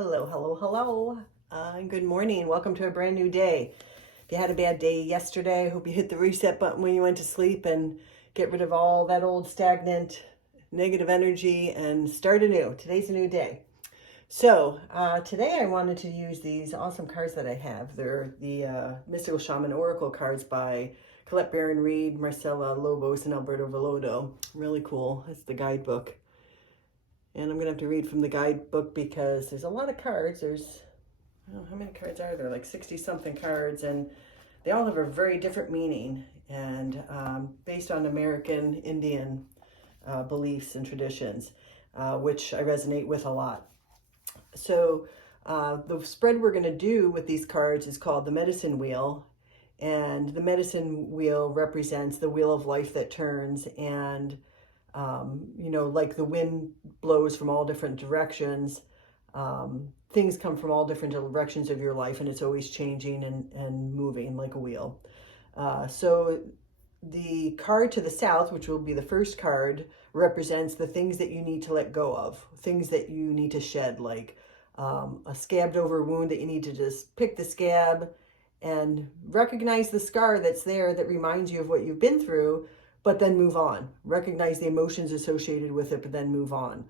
Hello, hello, hello. Good morning. Welcome to a brand new day. If you had a bad day yesterday, I hope you hit the reset button when you went to sleep and get rid of all that old stagnant negative energy and start anew. Today's a new day. So today I wanted to use these awesome cards that I have. They're the Mystical Shaman Oracle cards by Colette, Reid, Marcella, Lobos, and Alberto Villoldo. Really cool. It's the guidebook. And I'm going to have to read from the guidebook because there's a lot of cards. There's, I don't know, how many cards are there? Like 60 something cards, and they all have a very different meaning and based on American Indian beliefs and traditions, which I resonate with a lot. So the spread we're going to do with these cards is called the Medicine Wheel. And the medicine wheel represents the wheel of life that turns, and like the wind blows from all different directions. Things come from all different directions of your life, and it's always changing and moving like a wheel. So the card to the south, which will be the first card, represents the things that you need to let go of, things that you need to shed, like a scabbed over wound that you need to just pick the scab and recognize the scar that's there that reminds you of what you've been through, but then move on. Recognize the emotions associated with it, but then move on.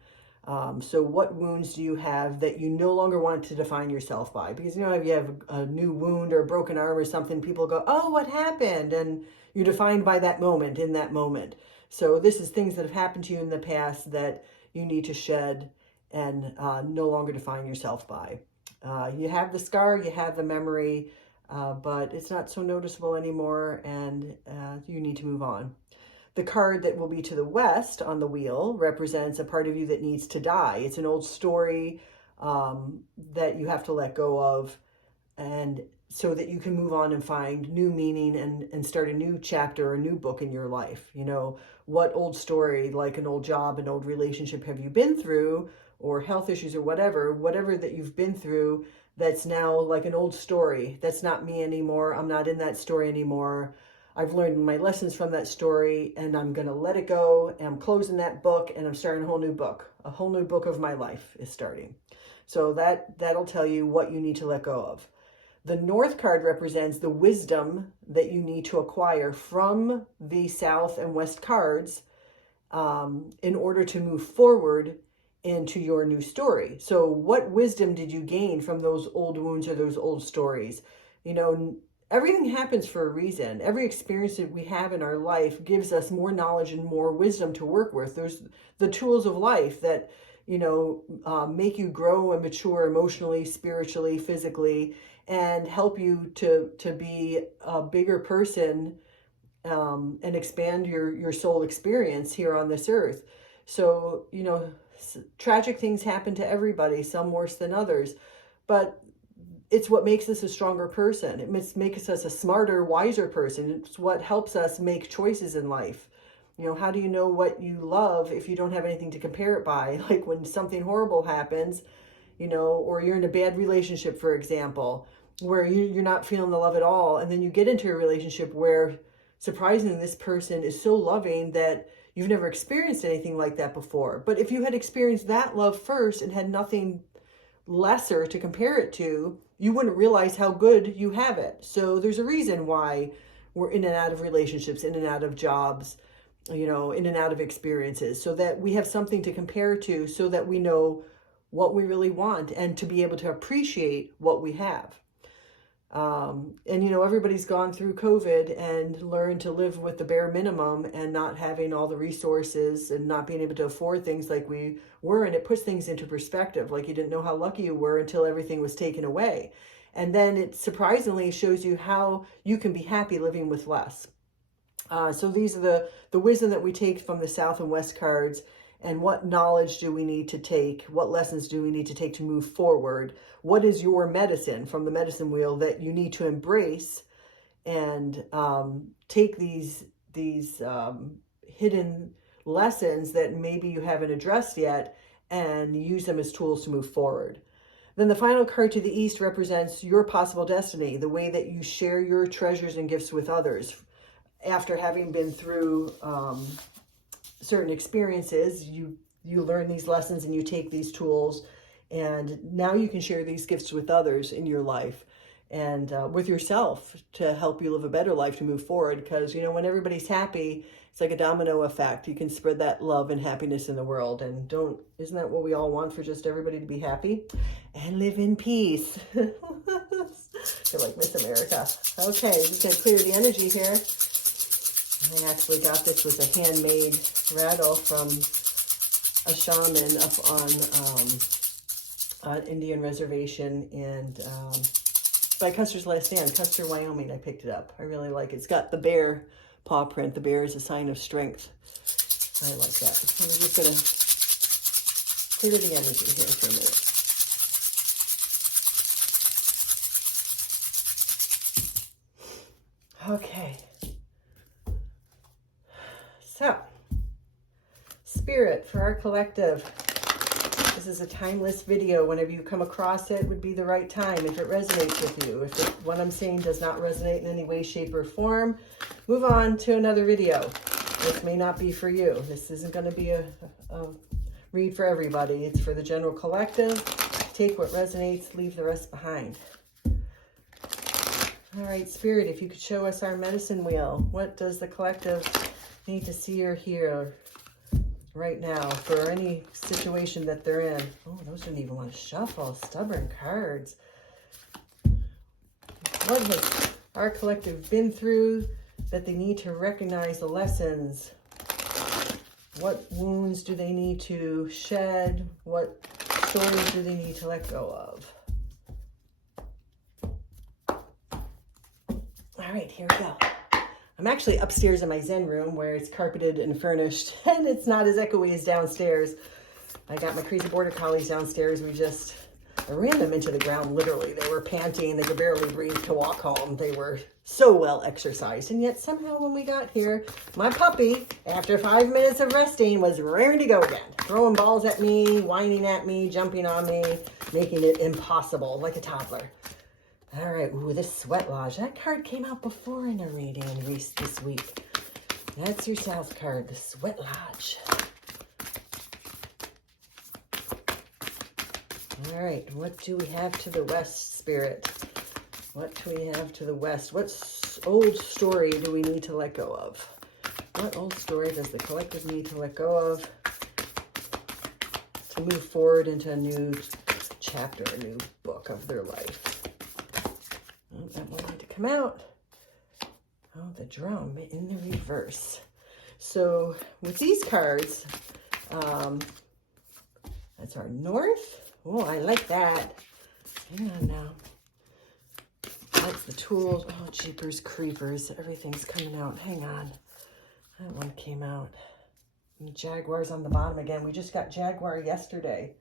So what wounds do you have that you no longer want to define yourself by? Because, if you have a new wound or a broken arm or something, people go, oh, what happened? And you're defined by that moment, in that moment. So this is things that have happened to you in the past that you need to shed and no longer define yourself by. You have the scar, you have the memory, but it's not so noticeable anymore, and you need to move on. The card that will be to the west on the wheel represents a part of you that needs to die. It's an old story that you have to let go of, and so that you can move on and find new meaning and start a new chapter, a new book in your life. What old story, like an old job, an old relationship have you been through, or health issues or whatever that you've been through that's now like an old story. That's not me anymore. I'm not in that story anymore. I've learned my lessons from that story, and I'm going to let it go, and I'm closing that book, and I'm starting a whole new book. A whole new book of my life is starting. So that'll tell you what you need to let go of. The north card represents the wisdom that you need to acquire from the south and west cards in order to move forward into your new story. So what wisdom did you gain from those old wounds or those old stories? Everything happens for a reason. Every experience that we have in our life gives us more knowledge and more wisdom to work with. There's the tools of life that, make you grow and mature emotionally, spiritually, physically, and help you to be a bigger person and expand your soul experience here on this earth. So, tragic things happen to everybody, some worse than others, but it's what makes us a stronger person. It makes us a smarter, wiser person. It's what helps us make choices in life. How do you know what you love if you don't have anything to compare it by? Like when something horrible happens, or you're in a bad relationship, for example, where you're not feeling the love at all. And then you get into a relationship where surprisingly this person is so loving that you've never experienced anything like that before. But if you had experienced that love first and had nothing lesser to compare it to, you wouldn't realize how good you have it. So there's a reason why we're in and out of relationships, in and out of jobs, in and out of experiences, so that we have something to compare to, so that we know what we really want and to be able to appreciate what we have. Everybody's gone through COVID and learned to live with the bare minimum and not having all the resources and not being able to afford things like we were. And it puts things into perspective. Like you didn't know how lucky you were until everything was taken away. And then it surprisingly shows you how you can be happy living with less. So these are the wisdom that we take from the South and West cards. And what knowledge do we need to take? What lessons do we need to take to move forward? What is your medicine from the medicine wheel that you need to embrace and take these hidden lessons that maybe you haven't addressed yet and use them as tools to move forward? Then the final card to the east represents your possible destiny, the way that you share your treasures and gifts with others. After having been through certain experiences, you learn these lessons and you take these tools And now you can share these gifts with others in your life and with yourself to help you live a better life to move forward. Because, you know, when everybody's happy, it's like a domino effect. You can spread that love and happiness in the world. And isn't that what we all want, for just everybody to be happy and live in peace? You're like Miss America. Okay, just gonna clear the energy here. I actually got this with a handmade rattle from a shaman up on an Indian reservation, and by Custer's Last Stand, Custer, Wyoming. I picked it up. I really like it. It's got the bear paw print. The bear is a sign of strength. I like that. So we're just going to clear the energy here for a minute. Okay. So, Spirit, for our collective, this is a timeless video. Whenever you come across it, would be the right time. If it resonates with you, if what I'm saying does not resonate in any way, shape, or form, move on to another video. This may not be for you. This isn't going to be a read for everybody. It's for the general collective. Take what resonates, leave the rest behind. All right, Spirit, if you could show us our medicine wheel. What does the collective need to see or hear right now for any situation that they're in? Oh, those didn't even want to shuffle. Stubborn cards. What has our collective been through that they need to recognize the lessons? What wounds do they need to shed? What stories do they need to let go of? All right, here we go. I'm actually upstairs in my Zen room where it's carpeted and furnished, and it's not as echoey as downstairs. I got my crazy border collies downstairs. I ran them into the ground, literally. They were panting. They could barely breathe to walk home. They were so well exercised. And yet somehow when we got here, my puppy, after 5 minutes of resting, was raring to go again. Throwing balls at me, whining at me, jumping on me, making it impossible, like a toddler. All right, ooh, this Sweat Lodge. That card came out before in a reading this week. That's your South card, the Sweat Lodge. All right, what do we have to the west, Spirit? What do we have to the west? What old story do we need to let go of? What old story does the collective need to let go of to move forward into a new chapter, a new book of their life? Oh, that one need to come out. Oh, the drum in the reverse. So with these cards, that's our north. Oh, I like that. Hang on now. That's the tools. Oh, jeepers creepers. Everything's coming out. Hang on. That one came out. And Jaguar's on the bottom again. We just got Jaguar yesterday.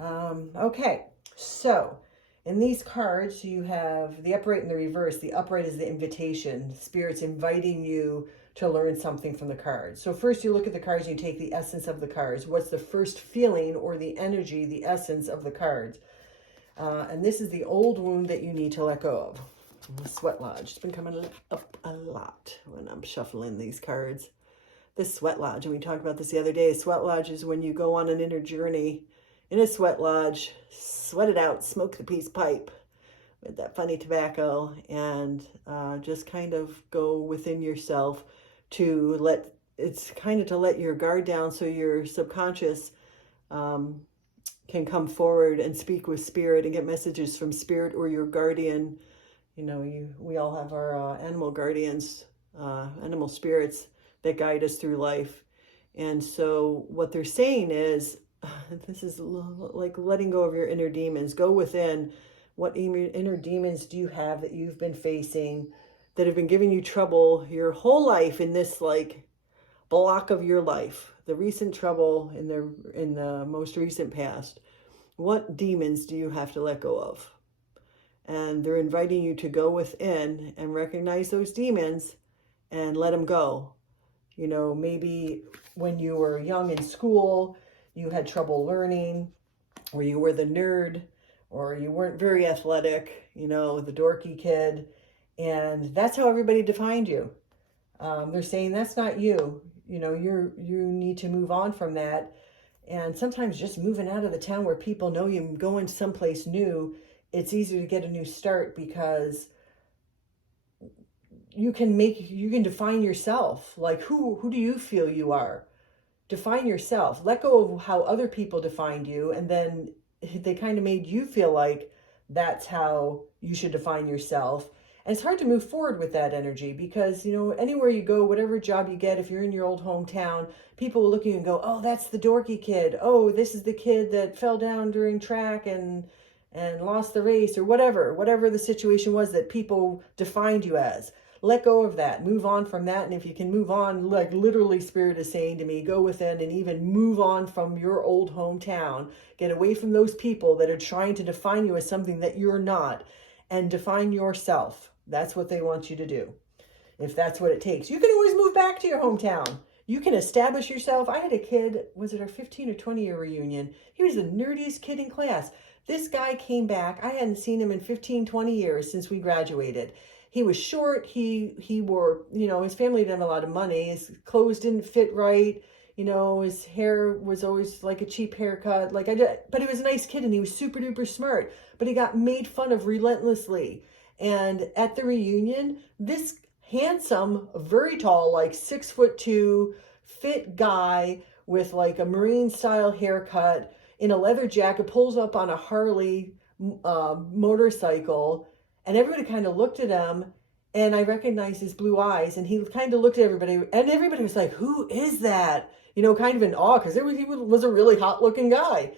Okay, so in these cards, you have the upright and the reverse. The upright is the invitation. Spirit's inviting you to learn something from the cards. So first you look at the cards and you take the essence of the cards. What's the first feeling or the energy, the essence of the cards? And this is the old wound that you need to let go of. The Sweat Lodge. It's been coming up a lot when I'm shuffling these cards. The Sweat Lodge, and we talked about this the other day. Sweat Lodge is when you go on an inner journey in a sweat lodge, sweat it out, smoke the peace pipe with that funny tobacco, and just kind of go within yourself to let your guard down so your subconscious can come forward and speak with Spirit and get messages from Spirit or your guardian. You know, we all have our animal guardians, animal spirits that guide us through life. And so what they're saying is, this is like letting go of your inner demons. Go within. What inner demons do you have that you've been facing that have been giving you trouble your whole life in this like block of your life? The recent trouble in the most recent past. What demons do you have to let go of? And they're inviting you to go within and recognize those demons and let them go. You know, maybe when you were young in school, you had trouble learning, or you were the nerd, or you weren't very athletic, you know, the dorky kid. And that's how everybody defined you. They're saying that's not you. You know, you need to move on from that And sometimes just moving out of the town where people know you, going someplace new, it's easier to get a new start because you can define yourself. Like, who do you feel you are? Define yourself. Let go of how other people defined you, and then they kind of made you feel like that's how you should define yourself. And it's hard to move forward with that energy because, anywhere you go, whatever job you get, if you're in your old hometown, people will look at you and go, oh, that's the dorky kid. Oh, this is the kid that fell down during track and lost the race, or whatever the situation was that people defined you as. Let go of that, move on from that. And if you can move on, like literally Spirit is saying to me, go within and even move on from your old hometown. Get away from those people that are trying to define you as something that you're not, and define yourself. That's what they want you to do. If that's what it takes. You can always move back to your hometown. You can establish yourself. I had a kid, was it our 15 or 20 year reunion? He was the nerdiest kid in class. This guy came back. I hadn't seen him in 15, 20 years since we graduated. He was short. He wore, his family didn't have a lot of money. His clothes didn't fit right. His hair was always like a cheap haircut. But he was a nice kid and he was super duper smart. But he got made fun of relentlessly. And at the reunion, this handsome, very tall, like 6'2", fit guy with like a Marine style haircut in a leather jacket pulls up on a Harley motorcycle. And everybody kind of looked at him, and I recognized his blue eyes, and he kind of looked at everybody, and everybody was like, who is that? Kind of in awe, because he was a really hot looking guy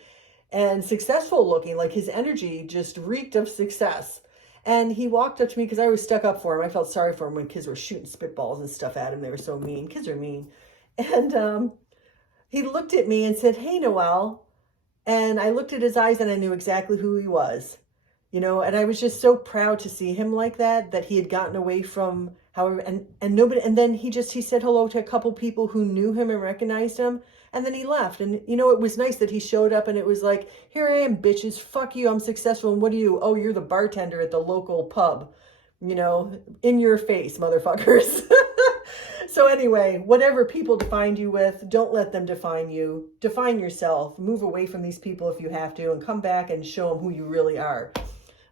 and successful looking. Like his energy just reeked of success. And he walked up to me because I was stuck up for him. I felt sorry for him when kids were shooting spitballs and stuff at him. They were so mean. Kids are mean. And he looked at me and said, hey, Noelle. And I looked at his eyes and I knew exactly who he was. And I was just so proud to see him like that he had gotten away from however, and nobody, and then he said hello to a couple people who knew him and recognized him. And then he left. And, it was nice that he showed up and it was like, here I am, bitches. Fuck you. I'm successful. And what are you? Oh, you're the bartender at the local pub, in your face, motherfuckers. So anyway, whatever people defined you with, don't let them define you. Define yourself. Move away from these people if you have to, and come back and show them who you really are.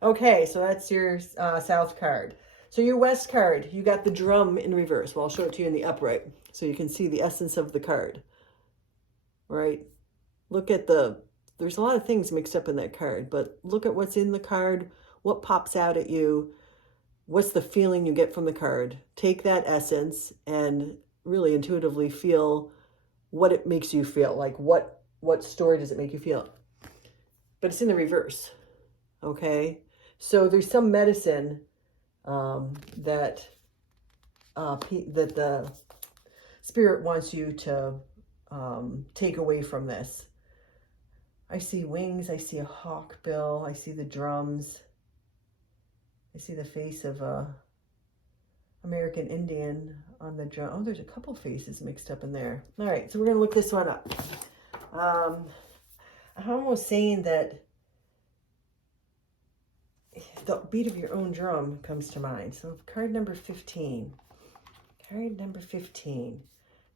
Okay, so that's your south card. So your west card, you got the drum in reverse. Well, I'll show it to you in the upright so you can see the essence of the card. Right? Look at there's a lot of things mixed up in that card, but look at what's in the card, what pops out at you, what's the feeling you get from the card. Take that essence and really intuitively feel what it makes you feel. Like what story does it make you feel? But it's in the reverse. Okay? So there's some medicine that the spirit wants you to take away from this. I see wings. I see a hawk bill. I see the drums. I see the face of a American Indian on the drum. Oh, there's a couple faces mixed up in there. All right, so we're going to look this one up. I'm almost saying that the beat of your own drum comes to mind. So card number 15. Card number 15.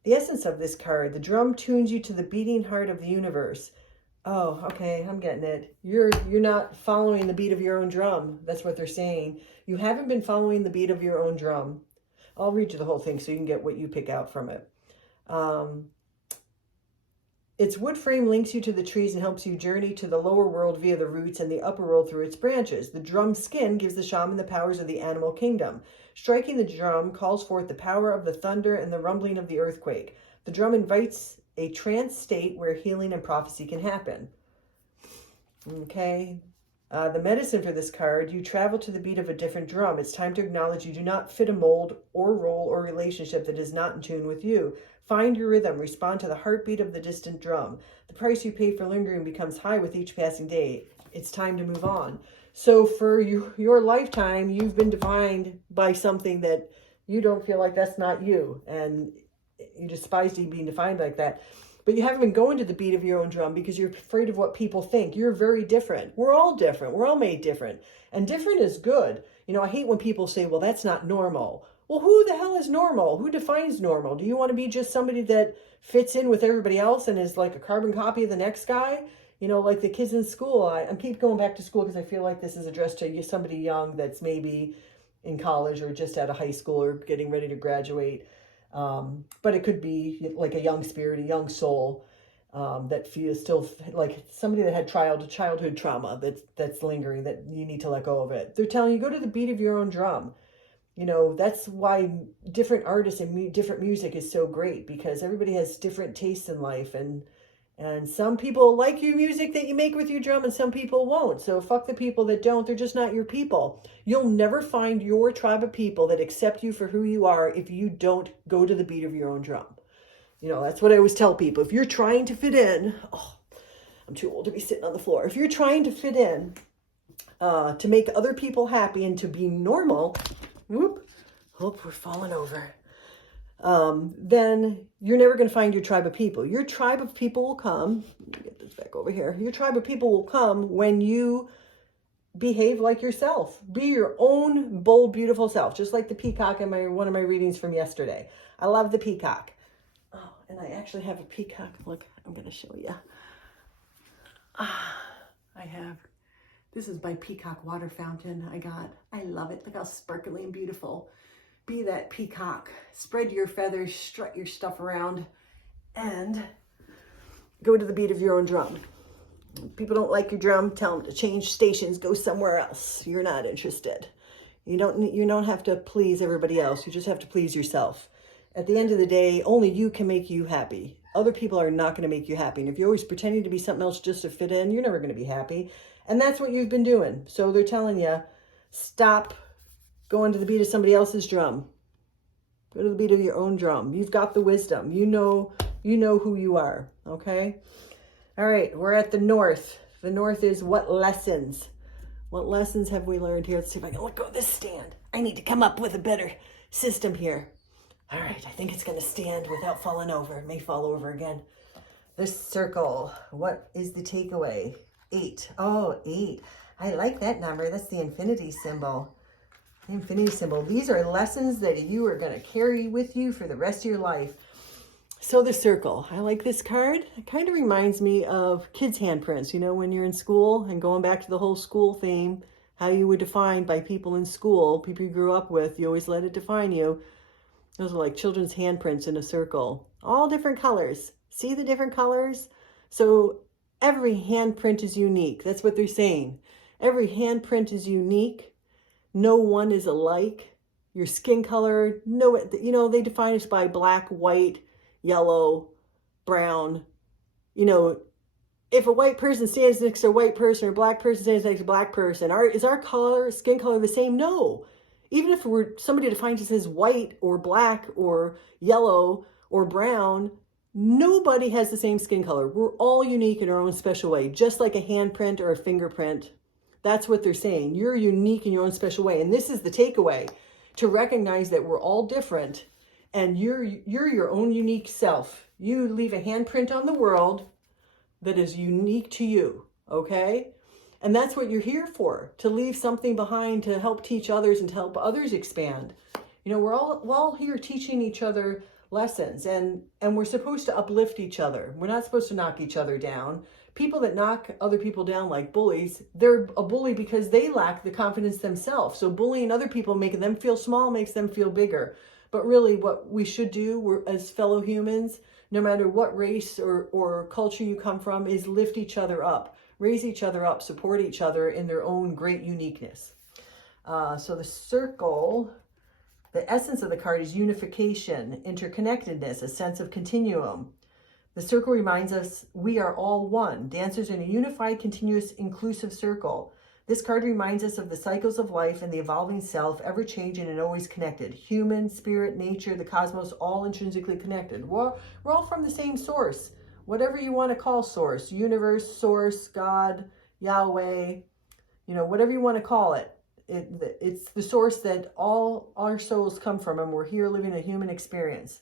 The essence of this card, the drum tunes you to the beating heart of the universe. Oh, okay, I'm getting it. You're not following the beat of your own drum. That's what they're saying. You haven't been following the beat of your own drum. I'll read you the whole thing so you can get what you pick out from it. Its wood frame links you to the trees and helps you journey to the lower world via the roots and the upper world through its branches. The drum's skin gives the shaman the powers of the animal kingdom. Striking the drum calls forth the power of the thunder and the rumbling of the earthquake. The drum invites a trance state where healing and prophecy can happen. Okay. The medicine for this card, you travel to the beat of a different drum. It's time to acknowledge you do not fit a mold or role or relationship that is not in tune with you. Find your rhythm. Respond to the heartbeat of the distant drum. The price you pay for lingering becomes high with each passing day. It's time to move on. So for your lifetime, you've been defined by something that you don't feel like that's not you. And you despise being defined like that. But you haven't been going to the beat of your own drum because you're afraid of what people think. You're very different. We're all different. We're all made different. And different is good. I hate when people say, well, that's not normal. Well, who the hell is normal? Who defines normal? Do you want to be just somebody that fits in with everybody else and is like a carbon copy of the next guy? You know, like the kids in school. I keep going back to school because I feel like this is addressed to somebody young that's maybe in college or just out of high school or getting ready to graduate. But it could be like a young spirit, a young soul that feels still like somebody that had childhood trauma that's lingering, that you need to let go of it. They're telling you, go to the beat of your own drum. You know, that's why different artists and different music is so great, because everybody has different tastes in life, and some people like your music that you make with your drum and some people won't. So fuck the people that don't. They're just not your people. You'll never find your tribe of people that accept you for who you are if you don't go to the beat of your own drum. You know, that's what I always tell people. If you're trying to fit in, oh, I'm too old to be sitting on the floor. If you're trying to fit in, to make other people happy and to be normal, whoop, hope we're falling over. Then you're never going to find your tribe of people. Your tribe of people will come. Let me get this back over here. Your tribe of people will come when you behave like yourself. Be your own bold, beautiful self, just like the peacock in one of my readings from yesterday. I love the peacock. Oh, and I actually have a peacock. Look, I'm going to show you. This is my peacock water fountain I got. I love it. Look how sparkly and beautiful. Be that peacock. Spread your feathers, strut your stuff around, and go to the beat of your own drum. If people don't like your drum, tell them to change stations, go somewhere else. You're not interested. You don't have to please everybody else. You just have to please yourself. At the end of the day, only you can make you happy. Other people are not going to make you happy. And if you're always pretending to be something else just to fit in, you're never going to be happy. And that's what you've been doing. So they're telling you, stop going to the beat of somebody else's drum. Go to the beat of your own drum. You've got the wisdom. You know who you are. Okay? All right, we're at the north. The north is what lessons? What lessons have we learned here? Let's see if I can let go of this stand. I need to come up with a better system here. All right, I think it's going to stand without falling over. It may fall over again. The circle. What is the takeaway? 8. Oh, 8. I like that number. That's the infinity symbol. The infinity symbol. These are lessons that you are going to carry with you for the rest of your life. So the circle. I like this card. It kind of reminds me of kids' handprints. You know, when you're in school, and going back to the whole school theme, how you were defined by people in school, people you grew up with, you always let it define you. Those are like children's handprints in a circle. All different colors. See the different colors? So every handprint is unique. That's what they're saying. Every handprint is unique. No one is alike. Your skin color, no, you know, they define us by black, white, yellow, brown. You know, if a white person stands next to a white person or a black person stands next to a black person, is our color, skin color the same? No. Even if somebody defines us as white or black or yellow or brown, nobody has the same skin color. We're all unique in our own special way, just like a handprint or a fingerprint. That's what they're saying. You're unique in your own special way. And this is the takeaway, to recognize that we're all different and you're your own unique self. You leave a handprint on the world that is unique to you, okay? And that's what you're here for, to leave something behind to help teach others and to help others expand. You know, we're all here teaching each other lessons, and we're supposed to uplift each other. We're not supposed to knock each other down. People that knock other people down like bullies, they're a bully because they lack the confidence themselves. So bullying other people, making them feel small, makes them feel bigger. But really what we should do as fellow humans, no matter what race or culture you come from, is lift each other up, raise each other up, support each other in their own great uniqueness. So the circle, the essence of the card is unification, interconnectedness, a sense of continuum. The circle reminds us we are all one, dancers in a unified, continuous, inclusive circle. This card reminds us of the cycles of life and the evolving self, ever changing and always connected. Human, spirit, nature, the cosmos, all intrinsically connected. We're all from the same source. Whatever you want to call source, universe, source, God, Yahweh, you know, whatever you want to call it. It's the source that all our souls come from, and we're here living a human experience.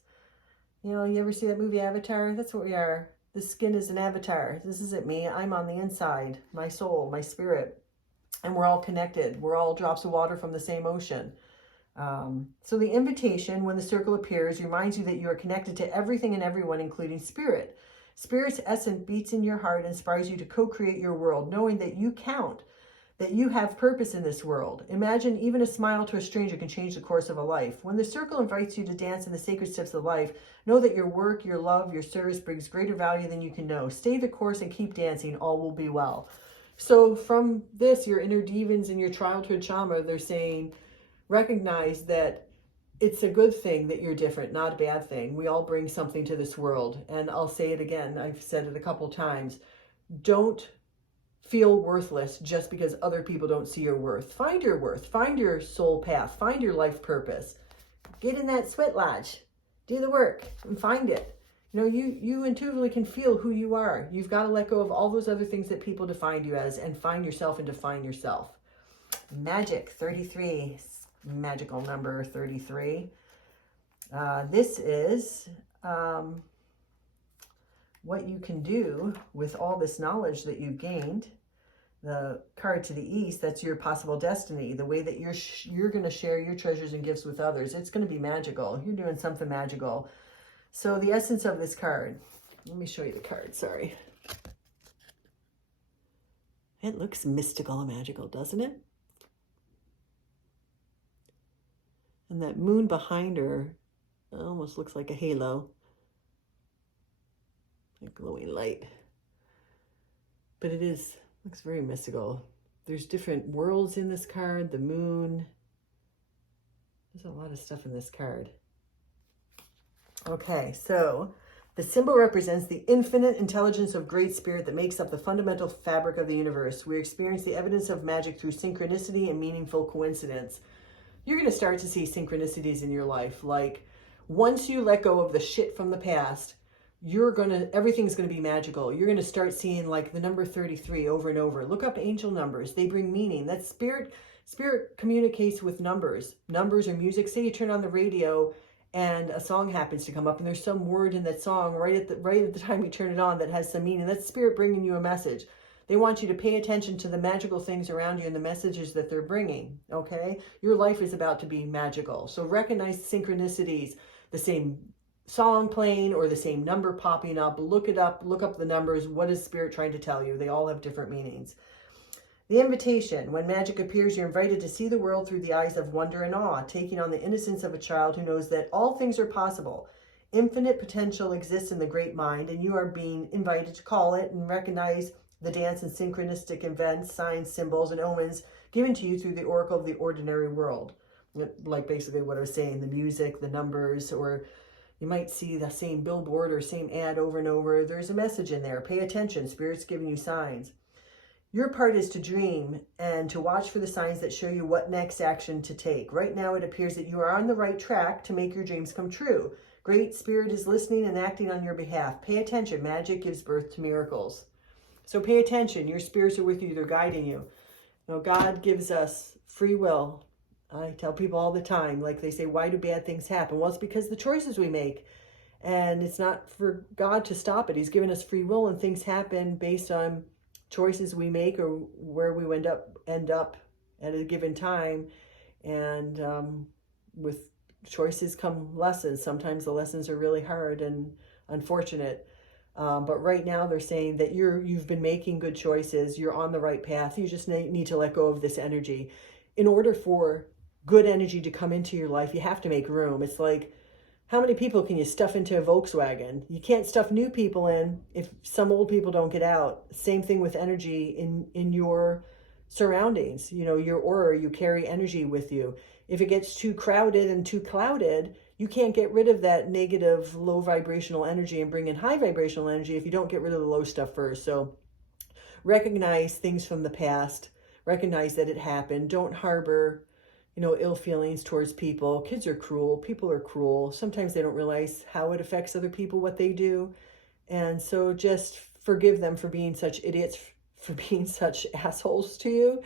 You know, you ever see that movie Avatar? That's what we are. The skin is an avatar. This isn't me. I'm on the inside, my soul, my spirit. And we're all connected. We're all drops of water from the same ocean. So the invitation, when the circle appears, reminds you that you are connected to everything and everyone, including spirit. Spirit's essence beats in your heart and inspires you to co-create your world, knowing that you count, that you have purpose in this world. Imagine even a smile to a stranger can change the course of a life. When the circle invites you to dance in the sacred steps of life, know that your work, your love, your service brings greater value than you can know. Stay the course and keep dancing. All will be well. So from this, your inner demons and your childhood trauma, they're saying, recognize that it's a good thing that you're different, not a bad thing. We all bring something to this world. And I'll say it again, I've said it a couple times. Don't feel worthless just because other people don't see your worth. Find your worth, find your soul path, find your life purpose. Get in that sweat lodge, do the work and find it. You know, you intuitively can feel who you are. You've got to let go of all those other things that people defined you as and find yourself and define yourself. Magic 33, magical number 33. This is what you can do with all this knowledge that you've gained. The card to the east, that's your possible destiny, the way that you're going to share your treasures and gifts with others. It's going to be magical. You're doing something magical. So the essence of this card, let me show you the card, sorry. It looks mystical and magical, doesn't it? And that moon behind her almost looks like a halo, a glowing light. But it looks very mystical. There's different worlds in this card, the moon. There's a lot of stuff in this card. Okay, so the symbol represents the infinite intelligence of Great Spirit that makes up the fundamental fabric of the universe. We experience the evidence of magic through synchronicity and meaningful coincidence. You're going to start to see synchronicities in your life. Like, once you let go of the shit from the past, everything's going to be magical. You're going to start seeing like the number 33 over and over. Look up angel numbers. They bring meaning. That spirit communicates with numbers. Numbers or music. Say you turn on the radio and a song happens to come up and there's some word in that song right at the time you turn it on that has some meaning. That's spirit bringing you a message. They want you to pay attention to the magical things around you and the messages that they're bringing, okay? Your life is about to be magical. So recognize synchronicities, the same song playing or the same number popping up. Look it up, look up the numbers. What is spirit trying to tell you? They all have different meanings. The invitation. When magic appears, you're invited to see the world through the eyes of wonder and awe, taking on the innocence of a child who knows that all things are possible. Infinite potential exists in the great mind, and you are being invited to call it and recognize the dance and synchronistic events, signs, symbols, and omens given to you through the oracle of the ordinary world. Like basically what I was saying, the music, the numbers, or you might see the same billboard or same ad over and over. There's a message in there. Pay attention. Spirit's giving you signs. Your part is to dream and to watch for the signs that show you what next action to take. Right now, it appears that you are on the right track to make your dreams come true. Great Spirit is listening and acting on your behalf. Pay attention. Magic gives birth to miracles. So pay attention. Your spirits are with you. They're guiding you. You know, God gives us free will. I tell people all the time, like they say, why do bad things happen? Well, it's because the choices we make. And it's not for God to stop it. He's given us free will, and things happen based on choices we make or where we end up at a given time. And with choices come lessons. Sometimes the lessons are really hard and unfortunate. But right now they're saying that you've been making good choices. You're on the right path. You just need to let go of this energy. In order for good energy to come into your life, you have to make room. It's like, how many people can you stuff into a Volkswagen? You can't stuff new people in if some old people don't get out. Same thing with energy in your surroundings. You know, your aura, you carry energy with you. If it gets too crowded and too clouded, you can't get rid of that negative, low vibrational energy and bring in high vibrational energy if you don't get rid of the low stuff first. So recognize things from the past. Recognize that it happened. Don't harbor, ill feelings towards people. Kids are cruel. People are cruel. Sometimes they don't realize how it affects other people, what they do. And so just forgive them for being such idiots, for being such assholes to you,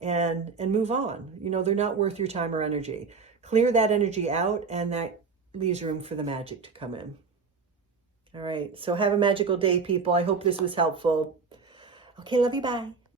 and move on. They're not worth your time or energy. Clear that energy out, and that leaves room for the magic to come in. All right. So have a magical day, people. I hope this was helpful. Okay. Love you. Bye.